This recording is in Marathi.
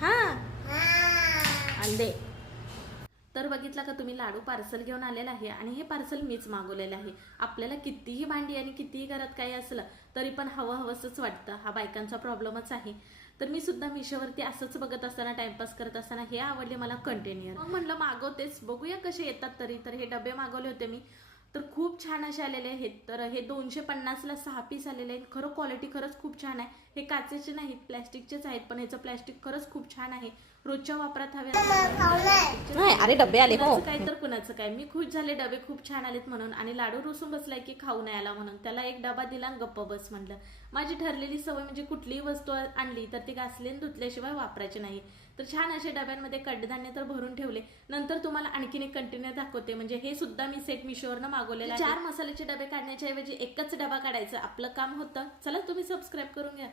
हा अंडे. तर बघितला का तुम्ही, लाडू पार्सल घेऊन आलेला आहे आणि हे पार्सल मीच मागवलेलं आहे. आपल्याला कितीही भांडी आणि कितीही घरात काही असलं तरी पण हवं हवंसच वाटतं. हा बायकांचा प्रॉब्लेमच आहे. तर मी सुद्धा मिशोवरती असंच बघत असताना, टाइमपास करत असताना हे आवडले मला कंटेनर. मग म्हणलं मागवतेच, बघूया कसे येतात तरी. तर हे डबे मागवले होते मी, तर खूप छान असे आलेले आहेत. तर हे 250ला 6 पीस आलेले आहेत. खरं क्वालिटी खरंच खूप छान आहे. हे काचेचे नाहीत, प्लॅस्टिकचेच आहेत, पण ह्याचं प्लॅस्टिक खरंच खूप छान आहे. रोजच्या वापरात हवे नाही. अरे डबे आले हो काय, तर कुणाचं काय. मी खुश झाले, डबे खूप छान आलेत म्हणून. आणि लाडू रुसून बसलाय की खाऊ नाही आला म्हणून. त्याला एक डबा दिला आणि गप्प बस म्हणलं. माझी ठरलेली सवय म्हणजे कुठलीही वस्तू आणली तर ती घासली आणि धुतल्याशिवाय वापरायची नाही. तर छान असे डब्यांमध्ये कडधान्य तर भरून ठेवले. नंतर तुम्हाला आणखीन एक कंटेनर दाखवते. म्हणजे हे सुद्धा मी सेट मिशोवरनं मागवलेला. 4 मसाल्याचे डबे काढण्याच्या ऐवजी एकच डबा काढायचं आपलं काम होतं. चला तुम्ही सबस्क्राईब करून घ्या.